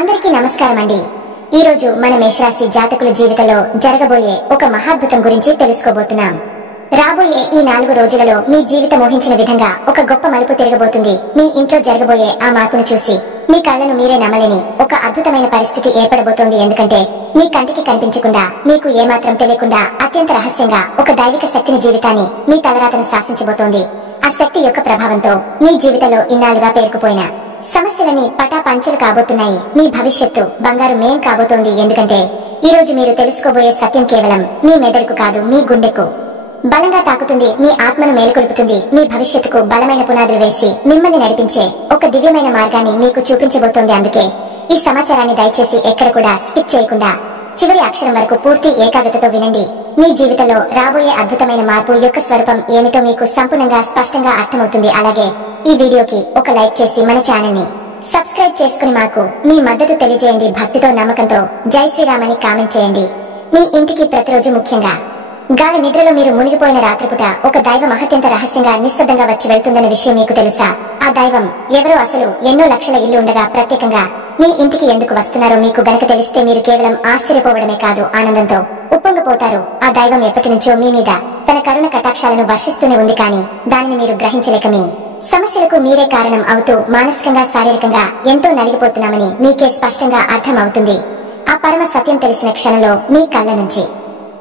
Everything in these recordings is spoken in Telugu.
అందరికీ నమస్కారం అండి। ఈ రోజు మన మేషరాశి జాతకుల జీవితంలో జరగబోయే ఒక మహాద్భుతం గురించి తెలుసుకోబోతున్నాం। రాబోయే ఈ 4 రోజులలో మీ జీవితం ఊహించిన విధంగా ఒక గొప్ప మలుపు తిరగబోతుంది। మీ ఇంట్లో జరగబోయే ఆ మార్పును చూసి మీ కళ్ళను మీరే నమ్మలేని ఒక అద్భుతమైన పరిస్థితి ఏర్పడబోతోంది। ఎందుకంటే మీ కంటికి కనిపించకుండా మీకు ఏమాత్రం తెలియకుండా అత్యంత రహస్యంగా ఒక దైవిక శక్తిని జీవితాన్ని మీ తలరాతను శాసించబోతోంది। ఆ శక్తి యొక్క ప్రభావంతో మీ జీవితంలో ఇన్నాళ్లుగా పేరుకుపోయిన సమస్యలని పటాపంచలు కాబోతున్నాయి। మీ భవిష్యత్తు బంగారు మేం కాబోతోంది। ఎందుకంటే ఈ రోజు మీరు తెలుసుకోబోయే సత్యం కేవలం మీ మెదడుకు కాదు, మీ గుండెకు బలంగా తాకుతుంది। మీ ఆత్మను మేలుకొల్పుతుంది। మీ భవిష్యత్తుకు బలమైన పునాదులు వేసి మిమ్మల్ని నడిపించే ఒక దివ్యమైన మార్గాన్ని మీకు చూపించబోతోంది। అందుకే ఈ సమాచారాన్ని దయచేసి ఎక్కడ కూడా స్కిప్ చేయకుండా చివరి అక్షరం వరకు పూర్తి ఏకాగ్రతతో వినండి। మీ జీవితంలో రాబోయే అద్భుతమైన మార్పు యొక్క స్వరూపం ఏమిటో మీకు సంపూర్ణంగా స్పష్టంగా అర్థమవుతుంది। అలాగే ఈ వీడియోకి ఒక లైక్ చేసి మన ఛానల్ ని సబ్స్క్రైబ్ చేసుకుని మాకు మీ మద్దతు తెలియజేయండి। భక్తితో నమ్మకంతో జై శ్రీరామ్ అని కామెంట్ చేయండి। మీ ఇంటికి ప్రతిరోజు ముఖ్యంగా గాఢ నిద్రలో మీరు మునిగిపోయిన రాత్రిపూట ఒక దైవం అత్యంత రహస్యంగా నిశ్శబ్దంగా వచ్చి వెళ్తుందన్న విషయం మీకు తెలుసా? ఆ దైవం ఎవరో? అసలు ఎన్నో లక్షల ఇల్లు ఉండగా ప్రత్యేకంగా మీ ఇంటికి ఎందుకు వస్తున్నారో మీకు గనక తెలిస్తే మీరు కేవలం ఆశ్చర్యపోవడమే కాదు, ఆనందంతో ఉప్పొంగిపోతారు। ఆ దైవం ఎప్పటి నుంచో మీ మీద తన కరుణ కటాక్షాలను వర్షిస్తూనే ఉంది, కానీ దానిని మీరు గ్రహించలేక మీ సమస్యలకు మీరే కారణం అవుతూ మానసికంగా శారీరకంగా ఎంతో నలిగిపోతున్నామని మీకే స్పష్టంగా అర్థం అవుతుంది। ఆ పరమ సత్యం తెలిసిన క్షణంలో మీ కళ్ళ నుంచి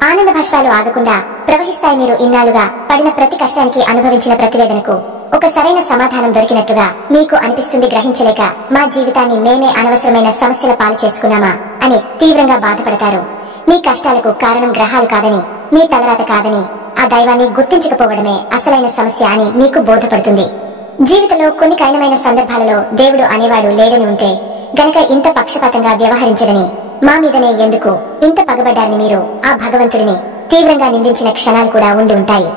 ఆనంద భాష్పాలు ఆగకుండా ప్రవహిస్తాయి। మీరు ఇన్నాళ్లుగా పడిన ప్రతి కష్టానికి, అనుభవించిన ప్రతివేదనకు ఒక సరైన సమాధానం దొరికినట్టుగా మీకు అనిపిస్తుంది। గ్రహించలేక మా జీవితాన్ని మేమే అనవసరమైన సమస్యల పాలు చేసుకున్నామా అని తీవ్రంగా బాధపడతారు। మీ కష్టాలకు కారణం గ్రహాలు కాదని, మీ తలరాత కాదని, ఆ దైవాన్ని గుర్తించకపోవడమే అసలైన సమస్య అని మీకు బోధపడుతుంది। జీవితంలో కొన్ని కఠినమైన సందర్భాలలో దేవుడు అనేవాడు లేడని ఉంటే గనక ఇంత పక్షపాతంగా వ్యవహరించడని, మా మీదనే ఎందుకు ఇంత పగబడ్డారని మీరు ఆ భగవంతుడిని తీవ్రంగా నిందించిన క్షణాలు కూడా ఉండి ఉంటాయి।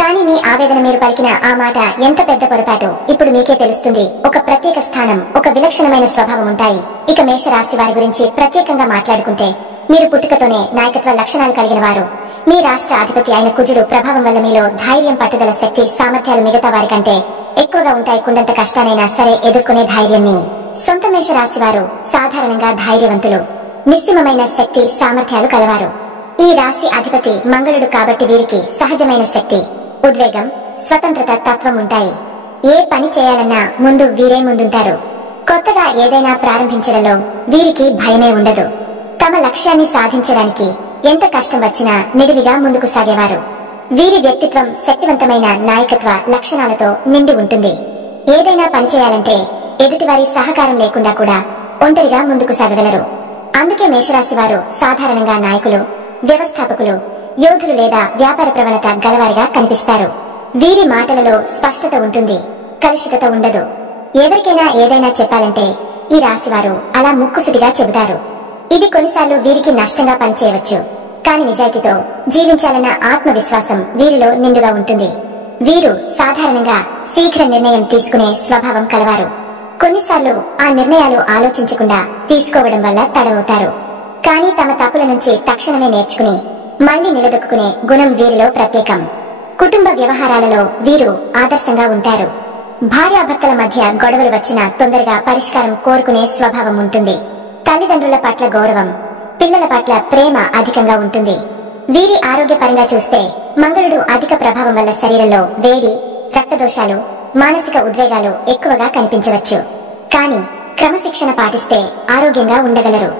కానీ మీ ఆవేదన, మీరు పలికిన ఆ మాట ఎంత పెద్ద పొరపాటు ఇప్పుడు మీకే తెలుస్తుంది। ఒక ప్రత్యేక స్థానం, ఒక విలక్షణమైన స్వభావం ఉంటాయి। ఇక మేషరాశి వారి గురించి ప్రత్యేకంగా మాట్లాడుకుంటే మీరు పుట్టుకతోనే నాయకత్వ లక్షణాలు కలిగిన వారు। మీ రాష్ట్ర అధిపతి అయిన కుజుడు ప్రభావం వల్ల మీలో ధైర్యం, పట్టుదల, శక్తి, సామర్థ్యాలు మిగతా వారి కంటే ఎక్కువగా ఉంటాయి। కుండంత కష్టానైనా సరే ఎదుర్కొనే ధైర్యం మీ సొంత మేషరాశి వారు సాధారణంగా ధైర్యవంతులు, నిస్సిమమైన శక్తి సామర్థ్యాలు కలవారు। ఈ రాశి అధిపతి మంగళుడు కాబట్టి వీరికి సహజమైన శక్తి, ఉద్వేగం, స్వతంత్రత తత్వం ఉంటాయి। ఏ పని చేయాలన్నా ముందు వీరే ముందుంటారు। కొత్తగా ఏదైనా ప్రారంభించడంలో వీరికి భయమే ఉండదు। తమ లక్ష్యాన్ని సాధించడానికి ఎంత కష్టం వచ్చినా నిడివిగా ముందుకు సాగేవారు। వీరి వ్యక్తిత్వం శక్తివంతమైన నాయకత్వ లక్షణాలతో నిండి ఉంటుంది। ఏదైనా పని చేయాలంటే ఎదుటివారి సహకారం లేకుండా కూడా ఒంటరిగా ముందుకు సాగగలరు। అందుకే మేషరాశి వారు సాధారణంగా నాయకులు, వ్యవస్థాపకులు, యోధులు లేదా వ్యాపార ప్రవణత గలవారిగా కనిపిస్తారు। వీరి మాటలలో స్పష్టత ఉంటుంది, కలుషితత ఉండదు। ఎవరికైనా ఏదైనా చెప్పాలంటే ఈ రాశివారు అలా ముక్కుసుటిగా చెబుతారు। ఇది కొన్నిసార్లు వీరికి నష్టంగా పనిచేయవచ్చు, కానీ నిజాయితీతో జీవించాలన్న ఆత్మవిశ్వాసం వీరిలో నిండుగా ఉంటుంది। వీరు సాధారణంగా శీఘ్ర నిర్ణయం తీసుకునే స్వభావం కలవారు। కొన్నిసార్లు ఆ నిర్ణయాలు ఆలోచించకుండా తీసుకోవడం వల్ల తడవుతారు, కానీ తమ తప్పుల నుంచి తక్షణమే నేర్చుకుని మళ్లీ నిలదొక్కునే గుణం వీరిలో ప్రత్యేకం। కుటుంబ వ్యవహారాలలో వీరు ఆదర్శంగా ఉంటారు। భార్యాభర్తల మధ్య గొడవలు వచ్చినా తొందరగా పరిష్కారం కోరుకునే స్వభావం ఉంటుంది। తల్లిదండ్రుల పట్ల గౌరవం, పిల్లల పట్ల ప్రేమ అధికంగా ఉంటుంది। వీరి ఆరోగ్యపరంగా చూస్తే మంగళుడు అధిక ప్రభావం వల్ల శరీరంలో వేడి, రక్తదోషాలు, మానసిక ఉద్వేగాలు ఎక్కువగా కనిపించవచ్చు, కానీ క్రమశిక్షణ పాటిస్తే ఆరోగ్యంగా ఉండగలరు।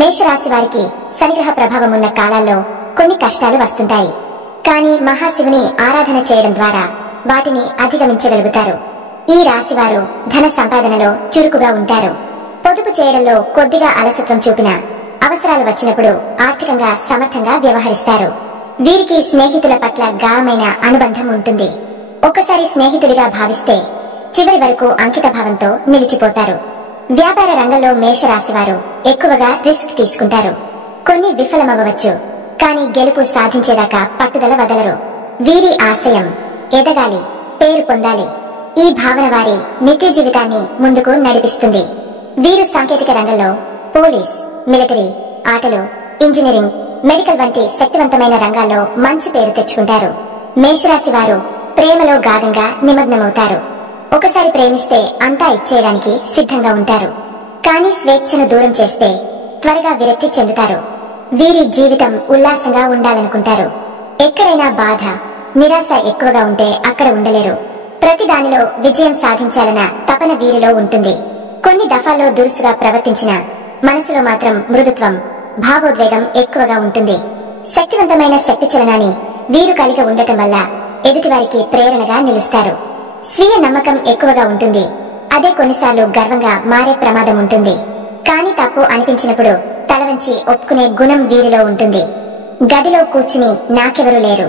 మేషరాశి వారికి శనిగ్రహ ప్రభావం ఉన్న కాలాల్లో కొన్ని కష్టాలు వస్తుంటాయి, కానీ మహాశివుని ఆరాధన చేయడం ద్వారా వాటిని అధిగమించగలుగుతారు। ఈ రాశివారు ధన సంపాదనలో చురుకుగా ఉంటారు। పొదుపు చేయడంలో కొద్దిగా అలసత్వం చూపిన అవసరాలు వచ్చినప్పుడు ఆర్థికంగా సమర్థంగా వ్యవహరిస్తారు। వీరికి స్నేహితుల పట్ల గాఢమైన అనుబంధం ఉంటుంది। ఒకసారి స్నేహితుడిగా భావిస్తే చివరి వరకు అంకిత భావంతో నిలిచిపోతారు। వ్యాపార రంగంలో మేషరాశివారు ఎక్కువగా రిస్క్ తీసుకుంటారు। కొన్ని విఫలమవ్వచ్చు, కానీ గెలుపు సాధించేదాకా పట్టుదల వదలరు। వీరి ఆశయం ఎదగాలి, పేరు పొందాలి। ఈ భావన వారి నిత్య జీవితాన్ని ముందుకు నడిపిస్తుంది। వీరు సాంకేతిక రంగంలో పోలీస్, మిలిటరీ, ఆటలు, ఇంజనీరింగ్, మెడికల్ వంటి శక్తివంతమైన రంగాల్లో మంచి పేరు తెచ్చుకుంటారు। మేషరాశి వారు ప్రేమలో గాఢంగా నిమగ్నమవుతారు। ఒకసారి ప్రేమిస్తే అంతా ఇచ్చేయడానికి సిద్ధంగా ఉంటారు, కానీ స్వేచ్ఛను దూరం చేస్తే త్వరగా విరక్తి చెందుతారు. వీరి జీవితం ఉల్లాసంగా ఉండాలనుకుంటారు. ఎక్కడైనా బాధ, నిరాశ ఎక్కువగా ఉంటే అక్కడ ఉండలేరు. ప్రతి దానిలో విజయం సాధించాలన్న తపన వీరిలో ఉంటుంది. కొన్ని దఫాల్లో దురుసుగా ప్రవర్తించిన మనసులో మాత్రం మృదుత్వం, భావోద్వేగం ఎక్కువగా ఉంటుంది. శక్తివంతమైన శక్తి చలనాన్ని వీరు కలిగి ఉండటం వల్ల ఎదుటివారికి ప్రేరణగా నిలుస్తారు. స్వీయ నమ్మకం ఎక్కువగా ఉంటుంది. అదే కొన్నిసార్లు గర్వంగా మారే ప్రమాదం ఉంటుంది. కానీ తప్పు అనిపించినప్పుడు తలవంచి ఒప్పుకునే గుణం వీరిలో ఉంటుంది. గదిలో కూర్చుని నాకెవరూ లేరు,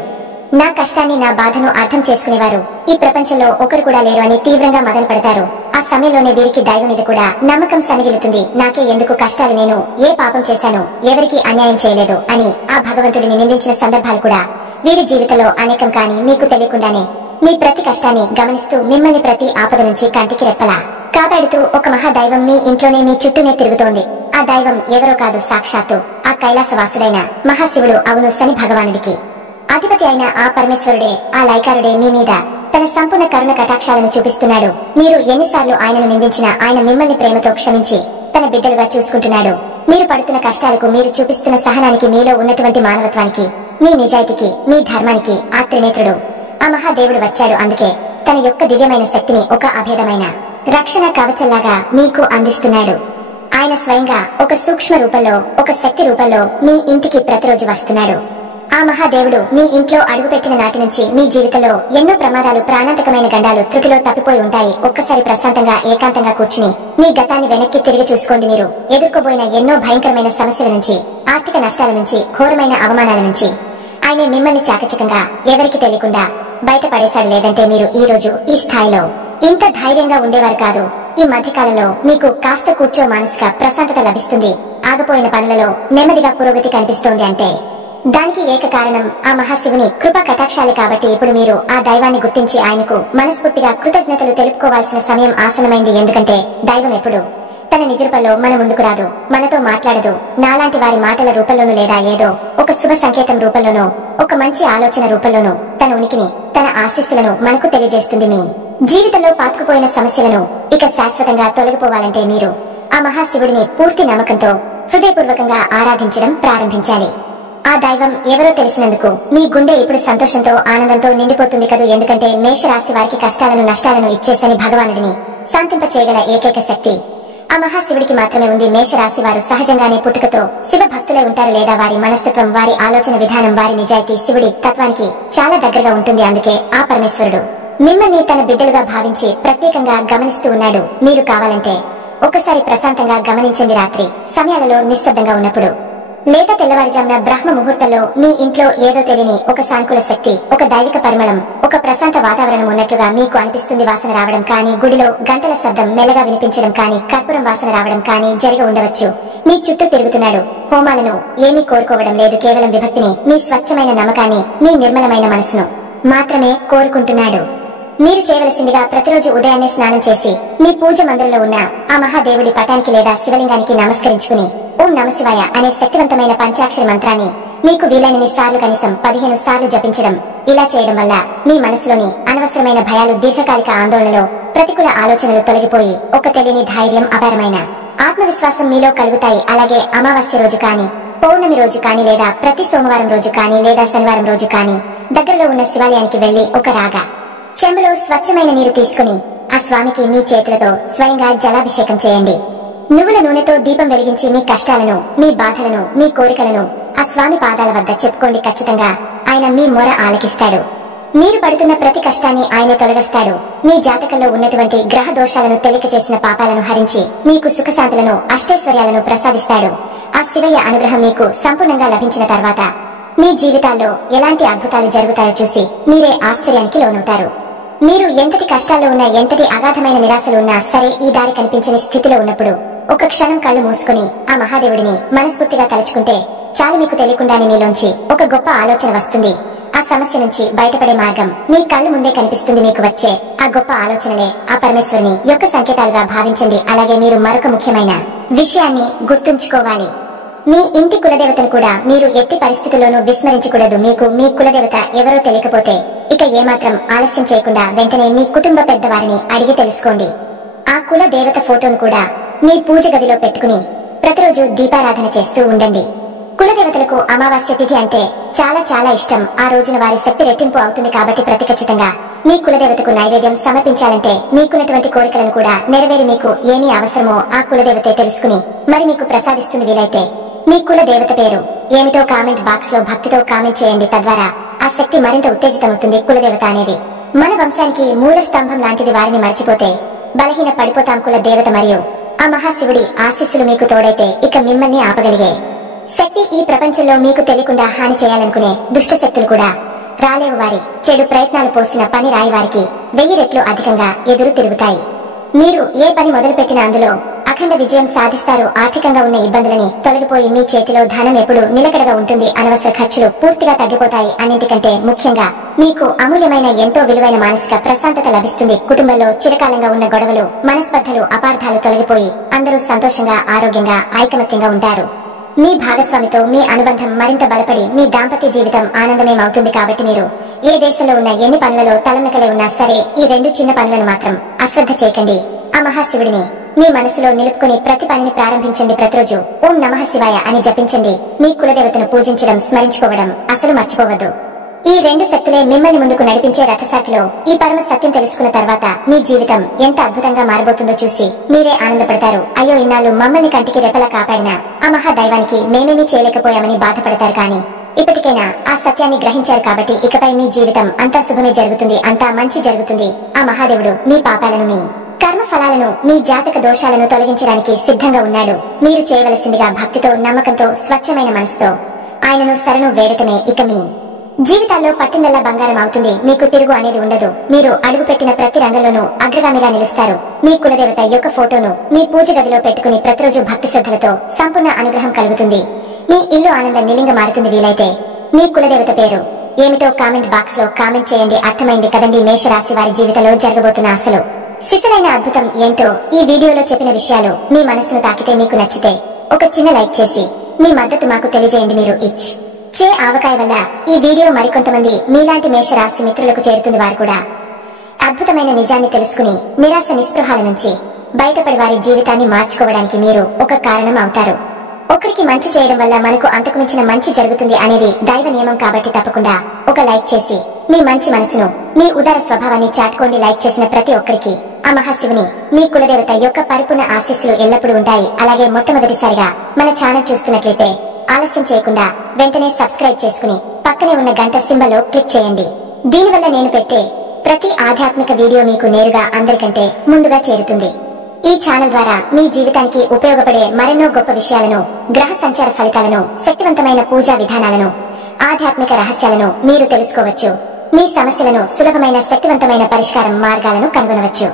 నా కష్టాన్ని నా బాధను అర్థం చేసుకునేవారు ఈ ప్రపంచంలో ఒకరు కూడా లేరు అని తీవ్రంగా మదన పడతారు. ఆ సమయంలోనే వీరికి దైవం మీద కూడా నమ్మకం సన్నగిలుతుంది. నాకే ఎందుకు కష్టాలు, నేను ఏ పాపం చేశాను, ఎవరికి అన్యాయం చేయలేదు అని ఆ భగవంతుడిని నిందించిన సందర్భాలు కూడా వీరి జీవితంలో అనేకం. కానీ మీకు తెలియకుండానే మీ ప్రతి కష్టాన్ని గమనిస్తూ మిమ్మల్ని ప్రతి ఆపద నుంచి కంటికి రెప్పలా కాపాడుతూ ఒక మహాదైవం మీ ఇంట్లోనే మీ చుట్టూనే తిరుగుతోంది. ఆ దైవం ఎవరో కాదు, సాక్షాత్తు ఆ కైలాసవాసుడైన మహాశివుడు. అవును, శని భగవానుడికి అధిపతి అయిన ఆ పరమేశ్వరుడే, ఆ లైకారుడే మీ మీద తన సంపూర్ణ కరుణ కటాక్షాలను చూపిస్తున్నాడు. మీరు ఎన్నిసార్లు ఆయనను నిందించినా ఆయన మిమ్మల్ని ప్రేమతో క్షమించి తన బిడ్డలుగా చూసుకుంటున్నాడు. మీరు పడుతున్న కష్టాలకు, మీరు చూపిస్తున్న సహనానికి, మీలో ఉన్నటువంటి మానవత్వానికి, మీ నిజాయితీకి, మీ ధర్మానికి ఆ త్రినేత్రుడు, ఆ మహాదేవుడు వచ్చాడు. అందుకే తన యొక్క దివ్యమైన శక్తిని ఒక అభేదమైన రక్షణ కవచంలాగా మీకు అందిస్తున్నాడు. ఆయన స్వయంగా ఒక సూక్ష్మ రూపంలో, ఒక శక్తి రూపంలో మీ ఇంటికి ప్రతిరోజు వస్తున్నాడు. ఆ మహాదేవుడు మీ ఇంట్లో అడుగుపెట్టిన నాటి నుంచి మీ జీవితంలో ఎన్నో ప్రమాదాలు, ప్రాణాంతకమైన గండాలు త్రుటిలో తప్పిపోయి ఉంటాయి. ఒక్కసారి ప్రశాంతంగా ఏకాంతంగా కూర్చుని మీ గతాన్ని వెనక్కి తిరిగి చూసుకోండి. మీరు ఎదుర్కోబోయిన ఎన్నో భయంకరమైన సమస్యల నుంచి, ఆర్థిక నష్టాల నుంచి, ఘోరమైన అవమానాల నుంచి ఆయన మిమ్మల్ని చాకచకంగా ఎవరికి తెలియకుండా బయటపడేశాడు. లేదంటే మీరు ఈ రోజు ఈ స్థాయిలో ఇంత ధైర్యంగా ఉండేవారు కాదు. ఈ మధ్యకాలంలో మీకు కాస్త కూర్చో మానసిక ప్రశాంతత లభిస్తుంది. ఆగిపోయిన పనులలో నెమ్మదిగా పురోగతి కనిపిస్తోంది. అంటే దానికి ఏక కారణం ఆ మహాశివుని కృపా కటాక్షాలే. కాబట్టి ఇప్పుడు మీరు ఆ దైవాన్ని గుర్తించి ఆయనకు మనస్ఫూర్తిగా కృతజ్ఞతలు తెలుపుకోవాల్సిన సమయం ఆసనమైంది. ఎందుకంటే దైవం ఎప్పుడు తన నిజ రూపంలో మన ముందుకు రాదు, మనతో మాట్లాడదు. నాలాంటి వారి మాటల రూపంలోనూ లేదా ఏదో ఒక శుభ సంకేతం రూపంలోనూ, ఒక మంచి ఆలోచన రూపంలోనూ తన ఉనికిని, తన ఆశీస్సులను మనకు తెలియజేస్తుంది. మీ జీవితంలో పాతుకుపోయిన సమస్యలను ఇక శాశ్వతంగా తొలగిపోవాలంటే మీరు ఆ మహాశివుడిని పూర్తి నమ్మకంతో హృదయపూర్వకంగా ఆరాధించడం ప్రారంభించాలి. ఆ దైవం ఎవరో తెలిసినందుకు మీ గుండె ఇప్పుడు సంతోషంతో, ఆనందంతో నిండిపోతుంది కదూ. ఎందుకంటే మేషరాశి వారికి కష్టాలను, నష్టాలను ఇచ్చేసని భగవానుడిని శాంతింప చేయగల ఏకైక శక్తి ఆ మహాశివుడికి మాత్రమే ఉంది. మేషరాశి వారు సహజంగానే పుట్టుకతో శివ భక్తులై ఉంటారు. లేదా వారి మనస్తత్వం, వారి ఆలోచన విధానం, వారి నిజాయితీ శివుడి తత్వానికి చాలా దగ్గరగా ఉంటుంది. అందుకే ఆ పరమేశ్వరుడు మిమ్మల్ని తన బిడ్డలుగా భావించి ప్రత్యేకంగా గమనిస్తూ ఉన్నాడు. మీరు కావాలంటే ఒకసారి ప్రశాంతంగా గమనించండి. రాత్రి సమయాలలో నిశ్శబ్దంగా ఉన్నప్పుడు, లేదా తెల్లవారుజామున బ్రహ్మ ముహూర్తంలో మీ ఇంట్లో ఏదో తెలియని ఒక సానుకూల శక్తి, ఒక దైవిక పరిమళం, ఒక ప్రశాంత వాతావరణం ఉన్నట్లుగా మీకు అనిపిస్తుంది. వాసన రావడం కానీ, గుడిలో గంటల శబ్దం మెల్లగా వినిపించడం కానీ, కర్పూరం వాసన రావడం కానీ జరిగి ఉండవచ్చు. మీ చుట్టూ తిరుగుతున్నాడు. హోమాలను ఏమీ కోరుకోవడం లేదు, కేవలం విభక్తిని, మీ స్వచ్ఛమైన నమ్మకాన్ని, మీ నిర్మలమైన మనసును మాత్రమే కోరుకుంటున్నాడు. మీరు చేయవలసిందిగా ప్రతిరోజు ఉదయాన్నే స్నానం చేసి మీ పూజ మందిరంలో ఉన్న ఆ మహాదేవుడి పటానికి లేదా శివలింగానికి నమస్కరించుకుని ఓం నమశివాయ అనే శక్తివంతమైన పంచాక్షరి మంత్రాన్ని మీకు వీలైనన్ని సార్లు, కనీసం 15 సార్లు జపించడం. ఇలా చేయడం వల్ల మీ మనసులోని అనవసరమైన భయాలు, దీర్ఘకాలిక ఆందోళనలో ప్రతికూల ఆలోచనలు తొలగిపోయి ఒక తెలియని ధైర్యం, అపారమైన ఆత్మవిశ్వాసం మీలో కలుగుతాయి. అలాగే అమావాస్య రోజు కానీ, పౌర్ణమి రోజు కానీ, లేదా ప్రతి సోమవారం రోజు కానీ, లేదా శనివారం రోజు కానీ దగ్గరలో ఉన్న శివాలయానికి వెళ్లి ఒక రాగా చెంబులో స్వచ్ఛమైన నీరు తీసుకుని ఆ స్వామికి మీ చేతులతో స్వయంగా జలాభిషేకం చేయండి. నువ్వుల నూనెతో దీపం వెలిగించి మీ కష్టాలను, మీ బాధలను, మీ కోరికలను ఆ స్వామి పాదాల వద్ద చెప్పుకోండి. ఖచ్చితంగా ఆయన మీ మొర ఆలకిస్తాడు. మీరు పడుతున్న ప్రతి కష్టాన్ని ఆయన తొలగిస్తాడు. మీ జాతకంలో ఉన్నటువంటి గ్రహ దోషాలను, తెలియక చేసిన పాపాలను హరించి మీకు సుఖశాంతులను, అష్టైశ్వర్యాలను ప్రసాదిస్తాడు. ఆ శివయ్య అనుగ్రహం మీకు సంపూర్ణంగా లభించిన తర్వాత మీ జీవితాల్లో ఎలాంటి అద్భుతాలు జరుగుతాయో చూసి మీరే ఆశ్చర్యానికి లోనవుతారు. మీరు ఎంతటి కష్టాల్లో ఉన్నా, ఎంతటి అగాధమైన నిరాశలు ఉన్నా సరే, ఈ దారి కనిపించని స్థితిలో ఉన్నప్పుడు ఒక క్షణం కళ్ళు మూసుకుని ఆ మహాదేవుడిని మనస్ఫూర్తిగా తలుచుకుంటే చాలు. మీకు తెలియకుండానే మీలోంచి ఒక గొప్ప ఆలోచన వస్తుంది. ఆ సమస్య నుంచి బయటపడే మార్గం మీ కళ్ళు ముందే కనిపిస్తుంది. మీకు వచ్చే ఆ గొప్ప ఆలోచనలే ఆ పరమేశ్వరుని యొక్క సంకేతాలుగా భావించండి. అలాగే మీరు మరొక ముఖ్యమైన విషయాన్ని గుర్తుంచుకోవాలి. మీ ఇంటి కులదేవతను కూడా మీరు ఎట్టి పరిస్థితుల్లోనూ విస్మరించకూడదు. మీకు మీ కులదేవత ఎవరో తెలియకపోతే ఇక ఏమాత్రం ఆలస్యం చేయకుండా వెంటనే మీ కుటుంబ పెద్దవారిని అడిగి తెలుసుకోండి. ఆ కుల దేవత ఫోటోను కూడా మీ పూజ గదిలో పెట్టుకుని ప్రతిరోజు దీపారాధన చేస్తూ ఉండండి. కులదేవతలకు అమావాస్య తిథి అంటే చాలా చాలా ఇష్టం. ఆ రోజున వారి శక్తి రెట్టింపు అవుతుంది కాబట్టి ప్రతి ఖచ్చితంగా మీ కులదేవతకు నైవేద్యం సమర్పించాలంటే మీకున్నటువంటి కోరికలను కూడా నెరవేరి మీకు ఏమీ అవసరమో ఆ కులదేవతే తెలుసుకుని మరి మీకు ప్రసాదిస్తుంది. వీలైతే మీ కులదేవత పేరు ఏమిటో కామెంట్ బాక్స్ లో భక్తితో కామెంట్ చేయండి. తద్వారా ఆ శక్తి మరింత ఉత్తేజితమవుతుంది. కులదేవత అనేది మన వంశానికి మూల స్తంభం లాంటిది. వారిని మర్చిపోతే బలహీన పడిపోతాం. కుల దేవత మరియు ఆ మహాశివుడి ఆశీస్సులు మీకు తోడైతే ఇక మిమ్మల్ని ఆపగలిగే శక్తి ఈ ప్రపంచంలో మీకు తెలియకుండా హాని చేయాలనుకునే దుష్ట శక్తులు కూడా రాలేవు. వారి చెడు ప్రయత్నాలు పోసిన పని రాయి వారికి 1000 రెట్లు అధికంగా ఎదురు తిరుగుతాయి. మీరు ఏ పని మొదలుపెట్టినా అందులో అఖండ విజయం సాధిస్తారు. ఆర్థికంగా ఉన్న ఇబ్బందులని తొలగిపోయి మీ చేతిలో ధనం ఎప్పుడు నిలకడగా ఉంటుంది. అనవసర ఖర్చులు పూర్తిగా తగ్గిపోతాయి. అన్నింటికంటే ముఖ్యంగా మీకు అమూల్యమైన ఎంతో విలువైన మానసిక ప్రశాంతత లభిస్తుంది. కుటుంబంలో చిరకాలంగా ఉన్న గొడవలు, మనస్పర్ధలు, అపార్థాలు తొలగిపోయి అందరూ సంతోషంగా, ఆరోగ్యంగా, ఐకమత్యంగా ఉంటారు. మీ భాగస్వామితో మీ అనుబంధం మరింత బలపడి మీ దాంపత్య జీవితం ఆనందమేమవుతుంది. కాబట్టి మీరు ఏ దేశంలో ఉన్న ఎన్ని పనులలో తలనకలే ఉన్నా సరే ఈ 2 చిన్న పనులను మాత్రం అశ్రద్ధ చేయకండి. ఆ మహాశివుడిని మీ మనసులో నిలుపుకుని ప్రతి పనిని ప్రారంభించండి. ప్రతిరోజు ఓం నమః శివాయ అని జపించండి. మీ కులదేవతను పూజించడం, స్మరించుకోవడం అసలు మర్చిపోవద్దు. ఈ 2 శక్తులే మిమ్మల్ని ముందుకు నడిపించే రథసాక్షిలో ఈ పరమ సత్యం తెలుసుకున్న తర్వాత మీ జీవితం ఎంత అద్భుతంగా మారబోతుందో చూసి మీరే ఆనందపడతారు. అయ్యో, ఇన్నాళ్ళు మమ్మల్ని కంటికి రెప్పలా కాపాడిన ఆ మహాదైవానికి మేమేమీ చేయలేకపోయామని బాధపడతారు. కానీ ఇప్పటికైనా ఆ సత్యాన్ని గ్రహించారు కాబట్టి ఇకపై మీ జీవితం అంతా శుభమే జరుగుతుంది. అంతా మంచి జరుగుతుంది. ఆ మహాదేవుడు మీ పాపాలను, మీ కర్మ ఫలాలను, మీ జాతక దోషాలను తొలగించడానికి సిద్ధంగా ఉన్నాడు. మీరు చేయవలసిందిగా భక్తితో, నమ్మకంతో, స్వచ్ఛమైన మనసుతో ఆయనను శరణు వేడటమే. ఇక మీ జీవితాల్లో పట్టిందల్లా బంగారం అవుతుంది. మీకు తిరుగు అనేది ఉండదు. మీరు అడుగుపెట్టిన ప్రతి రంగంలోనూ అగ్రగామిగా నిలుస్తారు. మీ కులదేవత యొక్క ఫోటోను మీ పూజ గదిలో పెట్టుకుని ప్రతిరోజు భక్తి శ్రద్ధలతో సంపూర్ణ అనుగ్రహం కలుగుతుంది. మీ ఇల్లు ఆనంద నిలింగ మారుతుంది. వీలైతే మీ కులదేవత పేరు ఏమిటో కామెంట్ బాక్స్ లో కామెంట్ చేయండి. అర్థమైంది కదండి మేషరాశి వారి జీవితంలో జరగబోతున్న అసలు సిసలైన అద్భుతం ఏంటో. ఈ వీడియోలో చెప్పిన విషయాలు మీ మనసును తాకితే, మీకు నచ్చితే ఒక చిన్న లైక్ చేసి మీ మద్దతు మాకు తెలియజేయండి. మీరు చే ఆవకాయ వల్ల ఈ వీడియో మరికొంతమంది మీలాంటి మేషరాశి మిత్రులకు చేరుతుంది. వారు కూడా అద్భుతమైన నిజాన్ని తెలుసుకుని నిరాశ నిస్పృహాల నుంచి బయటపడి వారి జీవితాన్ని మార్చుకోవడానికి మీరు ఒక కారణం అవుతారు. ఒకరికి మంచి చేయడం వల్ల మనకు అంతకు మించిన మంచి జరుగుతుంది అనేది దైవ నియమం. కాబట్టి తప్పకుండా ఒక లైక్ చేసి మీ మంచి మనసును, మీ ఉదార స్వభావాన్ని చాటుకోండి. లైక్ చేసిన ప్రతి ఒక్కరికి ఆ మహాశివుని, మీ కులదేవత యొక్క పరిపూర్ణ ఆశీస్సులు ఎల్లప్పుడూ ఉంటాయి. అలాగే మొట్టమొదటిసారిగా మన ఛానల్ చూస్తున్నట్లయితే ఆలస్యం చేయకుండా వెంటనే సబ్స్క్రైబ్ చేసుకుని పక్కనే ఉన్న గంట సింబల్ క్లిక్ చేయండి. దీనివల్ల నేను పెట్టే ప్రతి ఆధ్యాత్మిక వీడియో మీకు నేరుగా అందరికంటే ముందుగా చేరుతుంది. ఈ ఛానల్ ద్వారా మీ జీవితానికి ఉపయోగపడే మరెన్నో గొప్ప విషయాలను, గ్రహ సంచార ఫలితాలను, శక్తివంతమైన పూజా విధానాలను, ఆధ్యాత్మిక రహస్యాలను మీరు తెలుసుకోవచ్చు. మీ సమస్యలను సులభమైన, శక్తివంతమైన పరిష్కారం మార్గాలను కనుగొనవచ్చు.